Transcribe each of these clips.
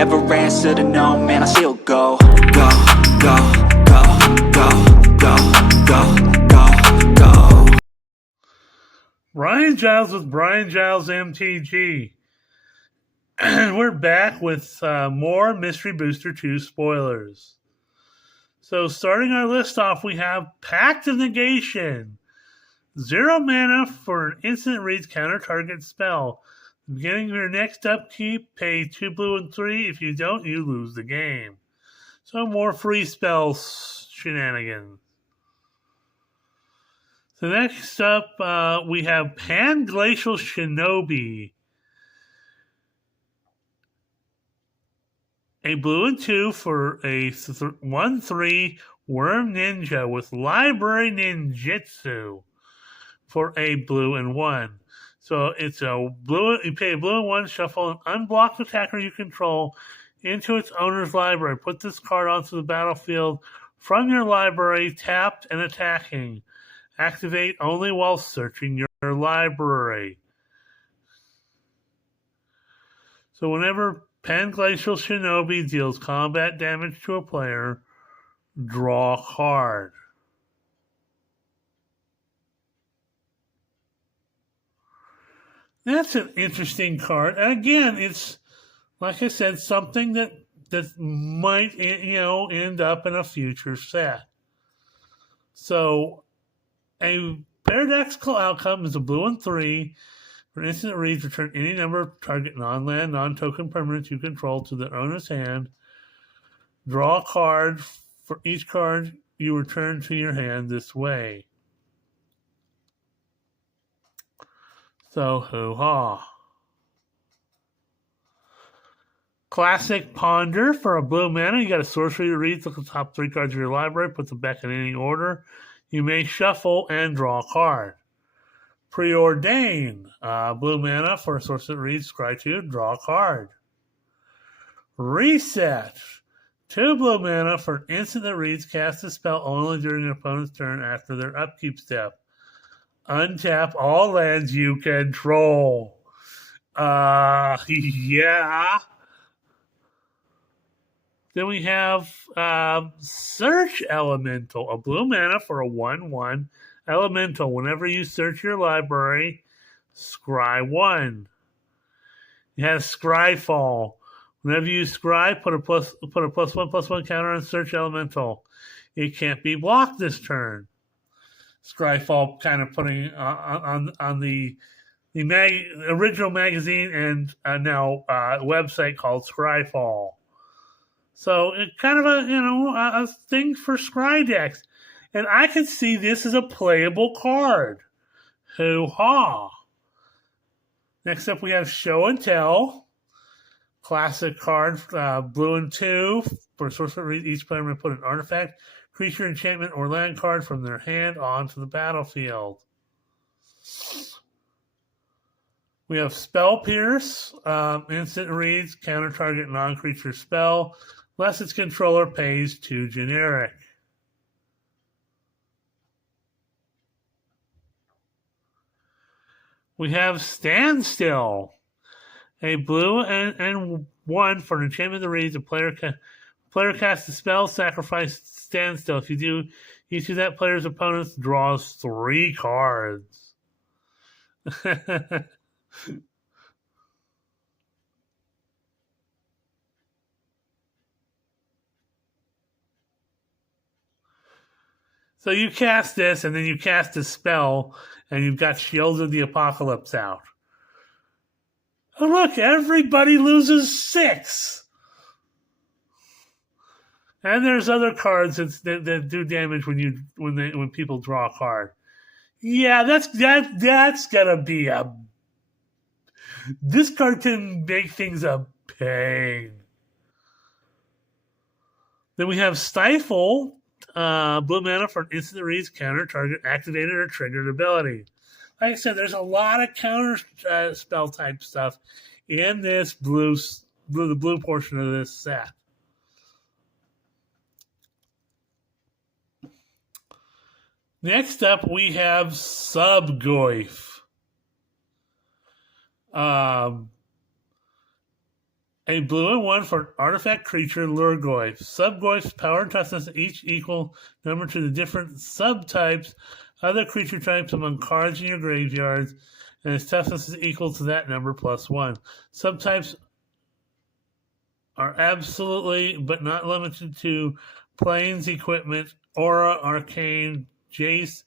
never answer to no, man, I still go. Go, go, go, go, go, go, go, go. Brian Giles with Brian Giles MTG. And we're back with more Mystery Booster 2 spoilers. So starting our list off, we have Pact of Negation. 0 mana for an instant that reads counter target spell. Beginning of your next upkeep, pay 2 blue and 3. If you don't, you lose the game. So more free spells shenanigans. So next up, we have Panglacial Shinobi. A blue and 2 for a 1/3 Worm Ninja with Library Ninjutsu for a blue and 1. So it's a blue. You pay a blue and 1, shuffle an unblocked attacker you control into its owner's library. Put this card onto the battlefield from your library, tapped and attacking. Activate only while searching your library. So whenever Panglacial Shinobi deals combat damage to a player, draw a card. That's an interesting card. And again, it's, like I said, something that might, end up in a future set. So a paradoxical outcome is a blue and 3. For an instant that reads, return any number of target non-land, non-token permanents you control to their owner's hand. Draw a card for each card you return to your hand this way. So, hoo-ha. Classic Ponder for a blue mana. You got a sorcery that reads, look at the top 3 cards of your library, put them back in any order. You may shuffle and draw a card. Preordain. Blue mana for a sorcery that reads, scry 2, draw a card. Reset. 2 blue mana for an instant that reads, cast a spell only during an opponent's turn after their upkeep step. Untap all lands you control. Yeah. Then we have Search Elemental. A blue mana for a 1/1 elemental. Whenever you search your library, scry 1. You have Scryfall. Whenever you scry, put a +1/+1 counter on Search Elemental. It can't be blocked this turn. Scryfall kind of putting on the original magazine and now website called Scryfall. So it's kind of a thing for scry decks. And I can see this as a playable card. Hoo-ha. Next up we have Show and Tell. Classic card, blue and 2. For sorcerer, each player may put an artifact, creature, enchantment, or land card from their hand onto the battlefield. We have Spell Pierce. Instant reads, counter target non-creature spell, unless its controller pays 2 generic. We have Standstill. A blue and 1 for an enchantment that reads, a player casts a spell, sacrifice Standstill. If you do, each of that player's opponent draws 3 cards. So you cast this, and then you cast a spell, and you've got Shields of the Apocalypse out. Oh, look, everybody loses 6. And there's other cards that do damage when people draw a card. Yeah, that's gonna be a. This card can make things a pain. Then we have Stifle. Blue mana for an instant that reads, counter target activated or triggered ability. Like I said, there's a lot of counter spell type stuff in this the blue portion of this set. Next up, we have Subgoyf. A blue and 1 for an artifact creature, Lurgoyf. Subgoyf's power and toughness each equal number to the different subtypes, other creature types among cards in your graveyards, and its toughness is equal to that number plus 1. Subtypes are absolutely, but not limited to, planes, equipment, aura, arcane, jace,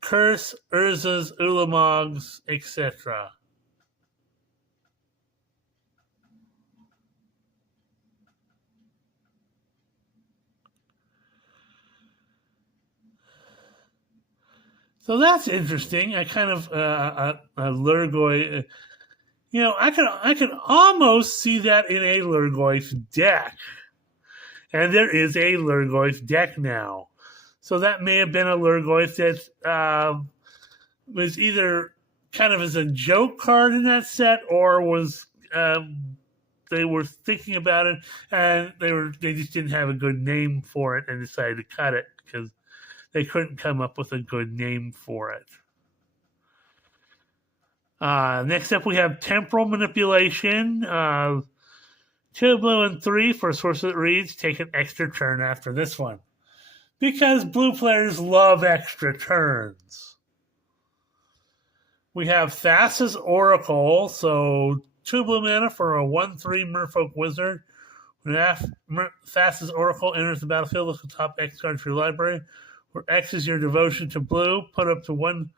curse, urzas, ulamogs, etc. So that's interesting. I kind of a Lurgoy. I could almost see that in a Lurgoyf deck, and there is a Lurgoyf deck now. So that may have been a Lurgoyf that was either kind of as a joke card in that set, or was they were thinking about it and they just didn't have a good name for it and decided to cut it because they couldn't come up with a good name for it. Next up, we have Temporal Manipulation. 2 blue and 3 for a source that reads, take an extra turn after this one. Because blue players love extra turns. We have Thassa's Oracle. So 2 blue mana for a 1/3 Merfolk Wizard. When Thassa's Oracle enters the battlefield, look at the top X card for your library, where X is your devotion to blue. Put up to 1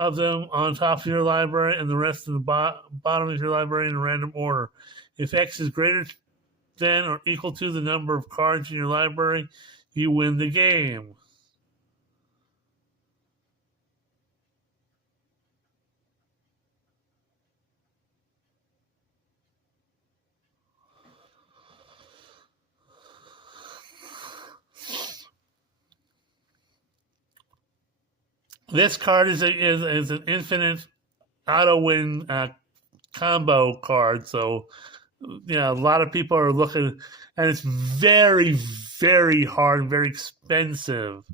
of them on top of your library and the rest of the bottom of your library in a random order. If X is greater than or equal to the number of cards in your library, you win the game. This card is an infinite auto win combo card. So, a lot of people are looking, and it's very, very hard, very expensive.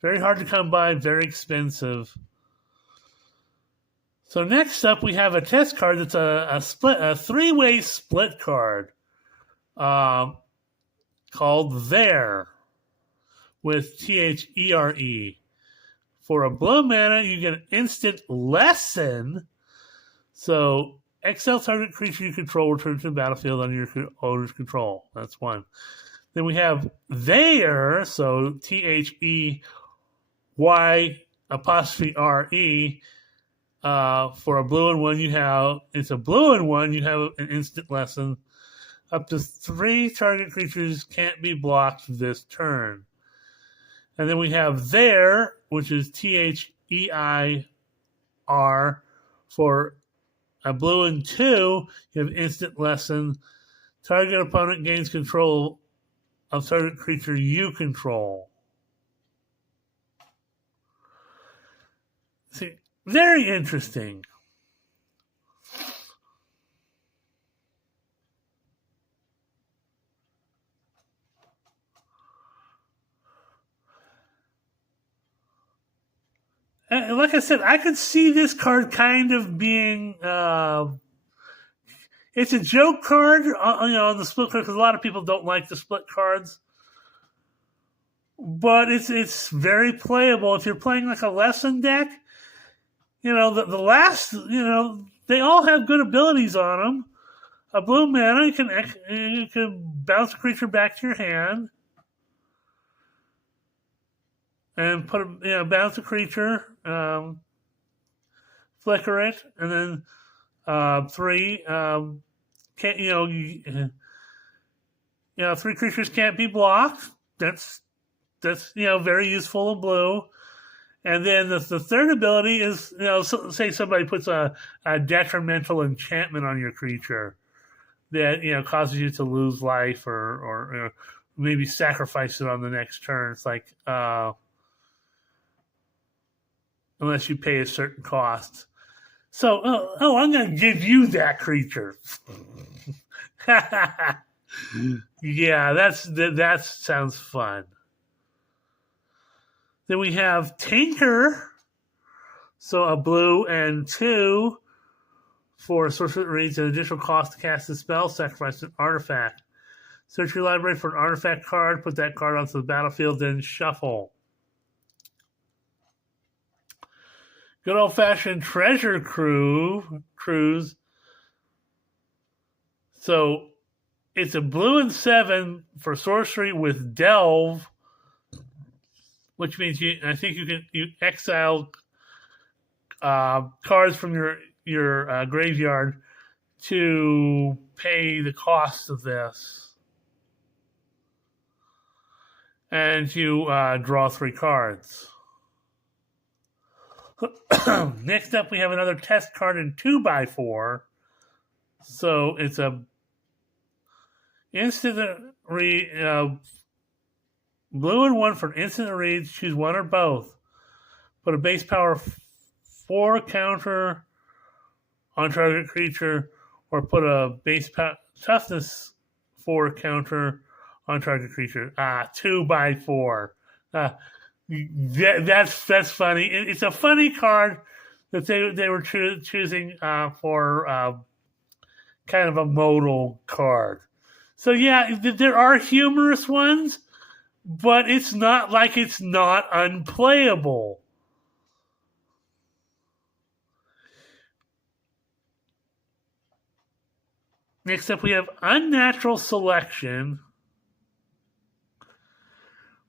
Very hard to come by, very expensive. So next up, we have a test card that's a 3-way split card called There with THERE. For a blue mana, you get an instant lesson. So, exile target creature you control return to the battlefield under your owner's control. That's one. Then we have There, so THEY apostrophe RE. For a blue and 1, it's a blue and 1, you have an instant lesson. Up to 3 target creatures can't be blocked this turn. And then we have There, which is THEIR. For a blue and 2, you have instant lesson. Target opponent gains control of target creature you control. See, very interesting. Like I said, I could see this card kind of being it's a joke card, on the split card, because a lot of people don't like the split cards. But it's very playable. If you're playing like a lesson deck, the last, they all have good abilities on them. A blue mana, you can bounce a creature back to your hand. And bounce a creature, flicker it, and then 3 can't 3 creatures can't be blocked. That's very useful in blue. And then the third ability is say somebody puts a detrimental enchantment on your creature that causes you to lose life or maybe sacrifice it on the next turn. It's like unless you pay a certain cost. So, I'm going to give you that creature. Yeah, that sounds fun. Then we have Tinker. So a blue and 2 For a sorcerer that reads an additional cost to cast a spell, sacrifice an artifact. Search your library for an artifact card, put that card onto the battlefield, then shuffle. Good old-fashioned treasure cruise. So it's a blue and 7 for sorcery with delve, which means I think you exile cards from your graveyard to pay the cost of this, and you draw 3 cards. Next up, we have another test card in 2x4. So it's a instant read, blue and 1 for an instant reads. Choose one or both. Put a base power 4 counter on target creature, or put a base toughness 4 counter on target creature. 2x4. That's funny. It's a funny card that they were choosing for kind of a modal card. So yeah, there are humorous ones, but it's not like it's not unplayable. Next up, we have Unnatural Selection,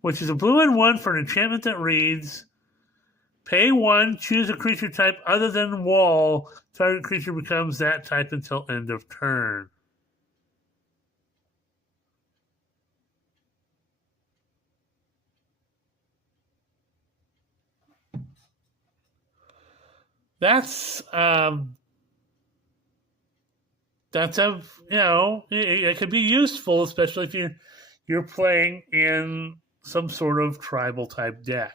which is a blue and 1 for an enchantment that reads, pay 1, choose a creature type other than wall. Target creature becomes that type until end of turn. That's it could be useful, especially if you're playing in some sort of tribal type deck.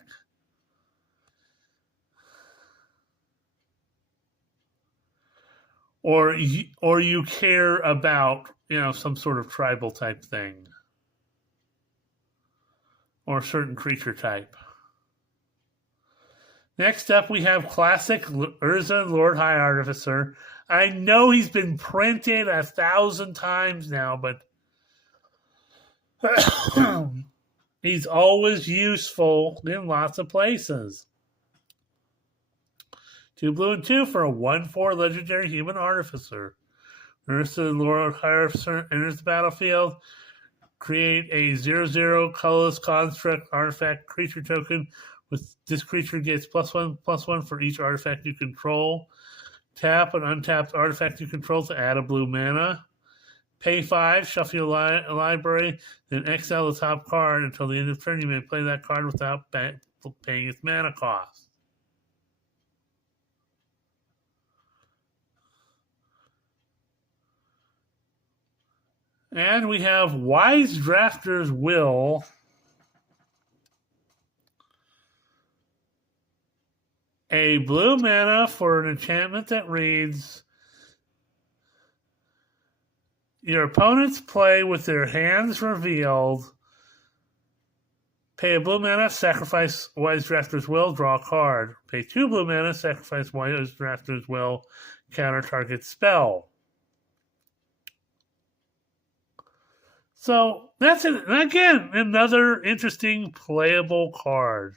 Or you care about, some sort of tribal type thing. Or a certain creature type. Next up, we have classic Urza Lord High Artificer. I know he's been printed 1,000 times now, but he's always useful in lots of places. 2 blue and 2 for a 1/4 legendary human artificer. Urza Lord High Artificer enters the battlefield. Create a 0/0 colorless construct artifact creature token. With this creature gets +1/+1 for each artifact you control. Tap an untapped artifact you control to add a blue mana. Pay 5, shuffle your library, then exile the top card until the end of turn. You may play that card without paying its mana cost. And we have Wise Drafter's Will. A blue mana for an enchantment that reads, your opponents play with their hands revealed. Pay a blue mana, sacrifice Wise Drafter's Will, draw a card. Pay 2 blue mana, sacrifice Wise Drafter's Will, counter target spell. So that's it. And again, another interesting playable card.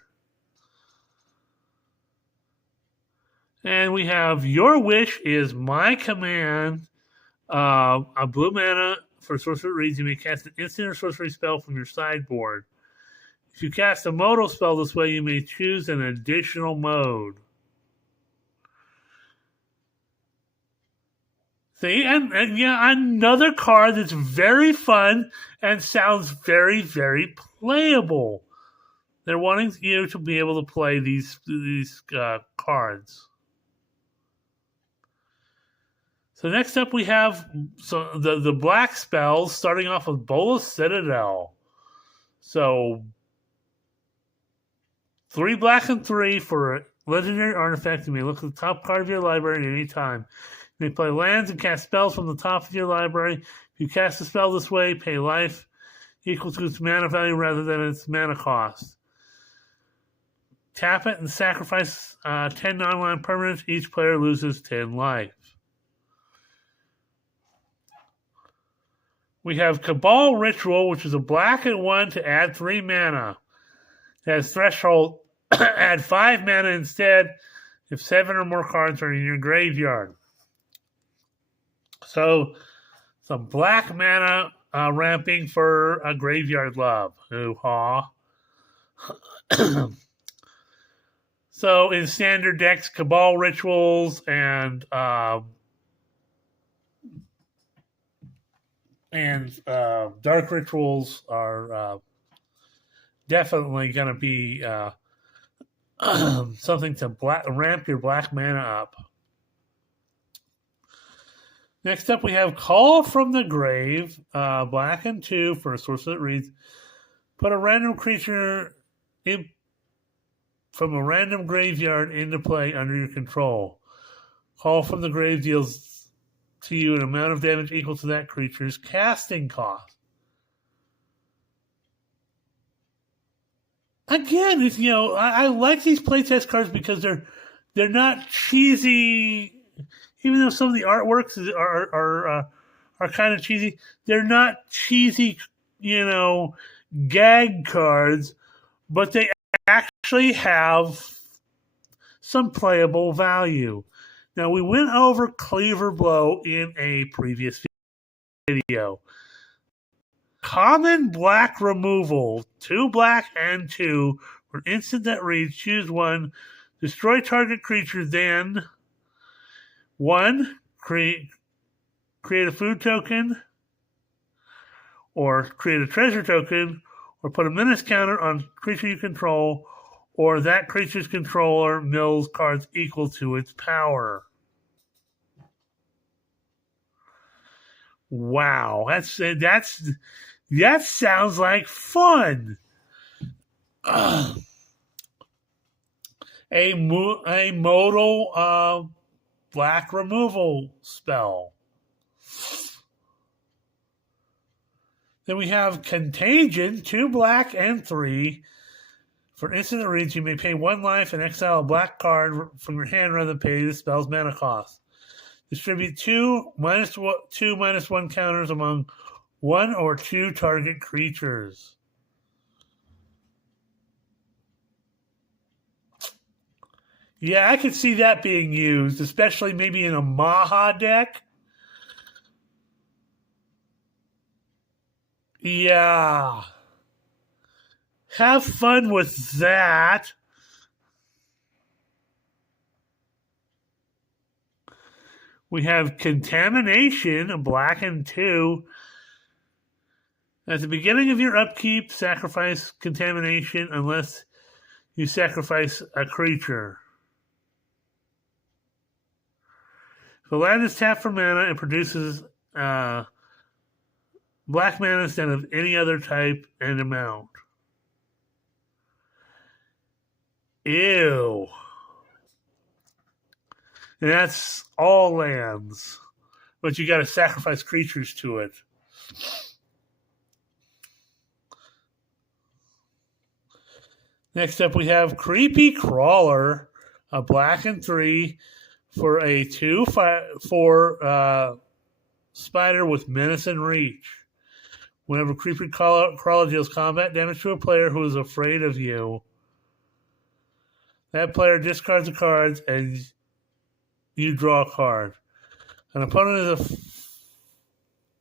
And we have Your Wish is My Command. A blue mana for sorcerer reads, you may cast an instant or sorcery spell from your sideboard. If you cast a modal spell this way, you may choose an additional mode. See, and yeah, another card that's very fun and sounds very, very playable. They're wanting you to be able to play these cards. So next up we have the black spells, starting off with Bolas Citadel. So 3 black and 3 for a legendary artifact. You may look at the top card of your library at any time. You may play lands and cast spells from the top of your library. If you cast a spell this way, pay life equal to its mana value rather than its mana cost. Tap it and sacrifice 10 non-land permanents. Each player loses 10 life. We have Cabal Ritual, which is a black and 1 to add 3 mana. It has threshold, add 5 mana instead if 7 or more cards are in your graveyard. So, some black mana ramping for a graveyard love. Hoo-ha. So, in standard decks, Cabal Rituals and Dark Rituals are definitely going to be something to ramp your black mana up. Next up, we have Call from the Grave, black and 2 for a source that reads, put a random creature from a random graveyard into play under your control. Call from the Grave deals to you an amount of damage equal to that creature's casting cost. Again, it's, I like these playtest cards because they're not cheesy. Even though some of the artworks are kind of cheesy, they're not cheesy, gag cards, but they actually have some playable value. Now, we went over Cleaver Blow in a previous video. Common black removal, 2 black and 2, for an instant that reads, choose 1, destroy target creature, then 1, create a food token, or create a treasure token, or put a menace counter on creature you control, or that creature's controller mills cards equal to its power. Wow, that sounds like fun. A modal black removal spell. Then we have Contagion, 2 black and 3. For instant that reads, you may pay 1 life and exile a black card from your hand rather than pay the spell's mana cost. Distribute 2 -1 counters among 1 or 2 target creatures. Yeah, I could see that being used, especially maybe in a Maha deck. Yeah. Have fun with that. We have Contamination, a black and 2. At the beginning of your upkeep, sacrifice Contamination unless you sacrifice a creature. If the land is tapped for mana, it produces black mana instead of any other type and amount. Ew. And that's all lands. But you got to sacrifice creatures to it. Next up, we have Creepy Crawler, a black and 3 for a 2/4 spider with menace and reach. Whenever Creepy Crawler deals combat damage to a player who is afraid of you, that player discards the cards and you draw a card. An opponent is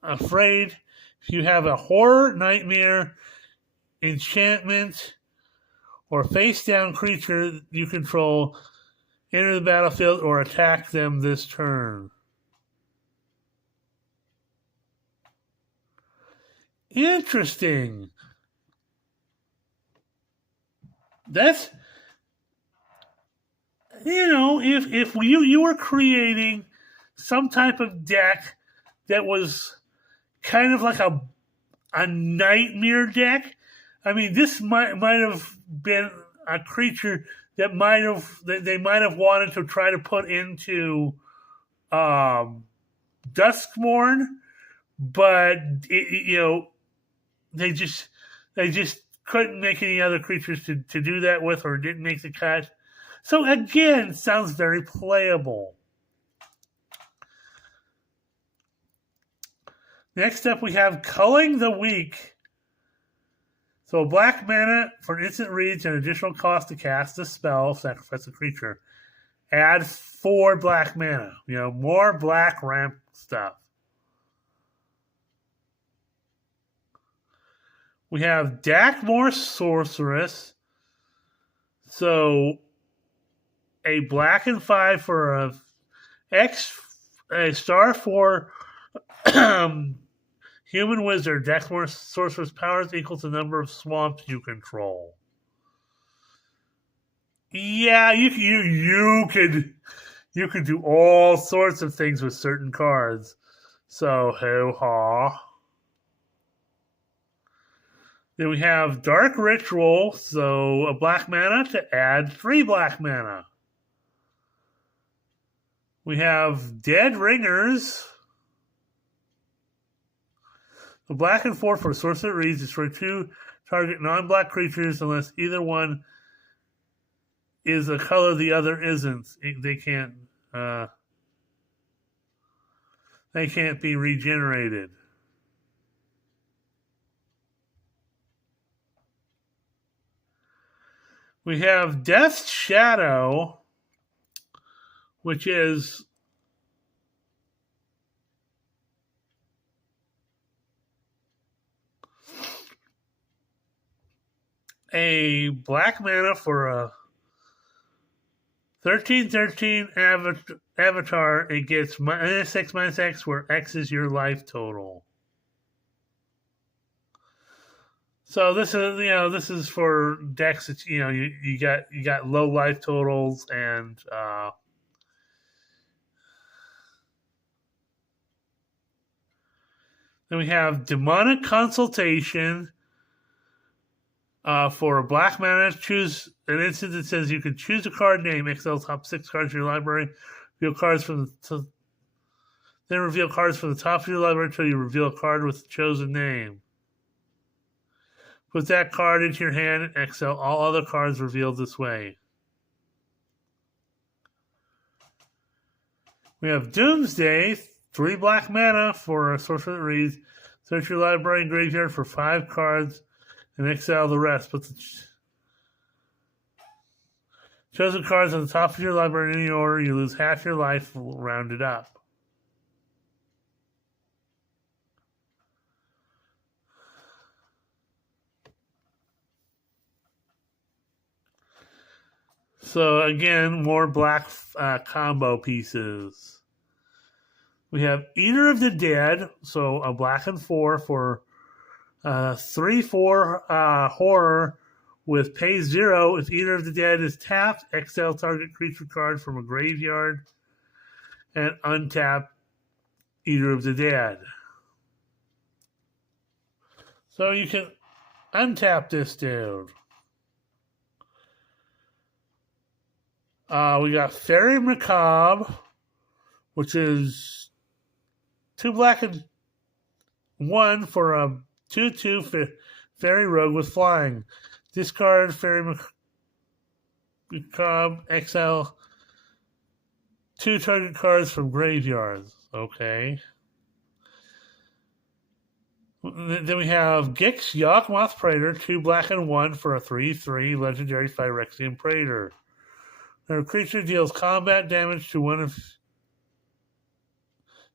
afraid. If you have a horror, nightmare, enchantment, or face-down creature you control, enter the battlefield or attack them this turn. Interesting. That's, if you were creating some type of deck that was kind of like a nightmare deck, I mean, this might have been a creature that they might have wanted to try to put into Duskmourn, but they just couldn't make any other creatures to do that with, or didn't make the cut. So again, sounds very playable. Next up, we have Culling the Weak. So a black mana for an instant reach and additional cost to cast a spell, sacrifice a creature. Add 4 black mana. More black ramp stuff. We have Dakmor Sorceress. So a black and 5 for a star 4 human wizard. Dakmor Sorceress powers equal to the number of swamps you control. Yeah, you could do all sorts of things with certain cards. So ho-ha. Then we have Dark Ritual, so a black mana to add 3 black mana. We have Dead Ringers. The black and 4 for sorcerer reads destroy 2 target non-black creatures unless either one is a color the other isn't. They can't be regenerated. We have Death's Shadow, which is a black mana for a 13/13 avatar. It gets -X/-X, where X is your life total. So this is for decks that you got low life totals and then we have Demonic Consultation for a black mana. Choose an instant that says you can choose a card name. Exile top 6 cards in your library. Reveal cards from then reveal cards from the top of your library until you reveal a card with the chosen name. Put that card into your hand and exile all other cards revealed this way. We have Doomsday, 3 black mana for a sorcerer that reads, search your library and graveyard for 5 cards and exile the rest. Put the chosen cards on the top of your library in any order. You lose half your life, rounded up. So again, more black combo pieces. We have Eater of the Dead, so a black and 4 for 3/4 horror with pay 0. If Eater of the Dead is tapped, exile target creature card from a graveyard and untap Eater of the Dead. So you can untap this dude. We got Fairy Macabre, which is 2 black and 1 for a 2/2 Fairy Rogue with flying. Discard Fairy Macabre, exile 2 target cards from graveyards. Okay. Then we have Gix Yawgmoth Praetor, 2 black and 1 for a 3/3 legendary Phyrexian Praetor. When a creature deals combat damage to one of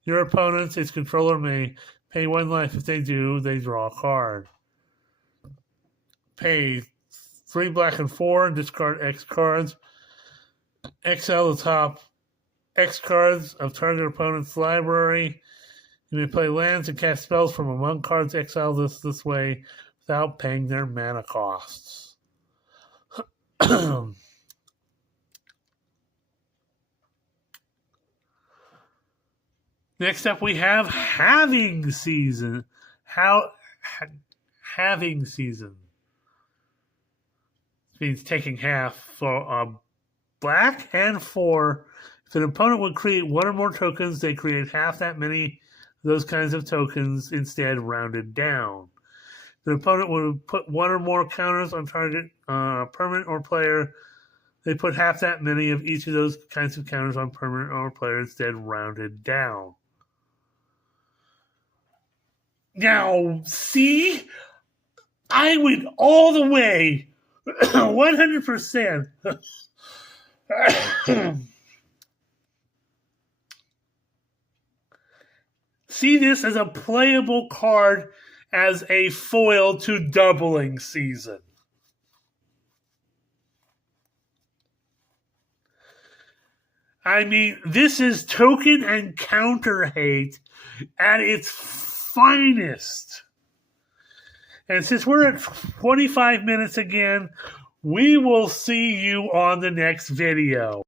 your opponents, its controller may pay 1 life. If they do, they draw a card. Pay 3 black and 4 and discard X cards. Exile the top X cards of target opponent's library. You may play lands and cast spells from among cards exiled this way without paying their mana costs. Next up, we have Halving Season. Halving Season. This means taking half for a black and 4. If an opponent would create 1 or more tokens, they create half that many of those kinds of tokens, instead rounded down. If an opponent would put 1 or more counters on target permanent or player, they put half that many of each of those kinds of counters on permanent or player, instead rounded down. Now, see? I went all the way. 100%. See this as a playable card as a foil to Doubling Season. I mean, this is token and counter hate at its finest. And since we're at 25 minutes again, we will see you on the next video.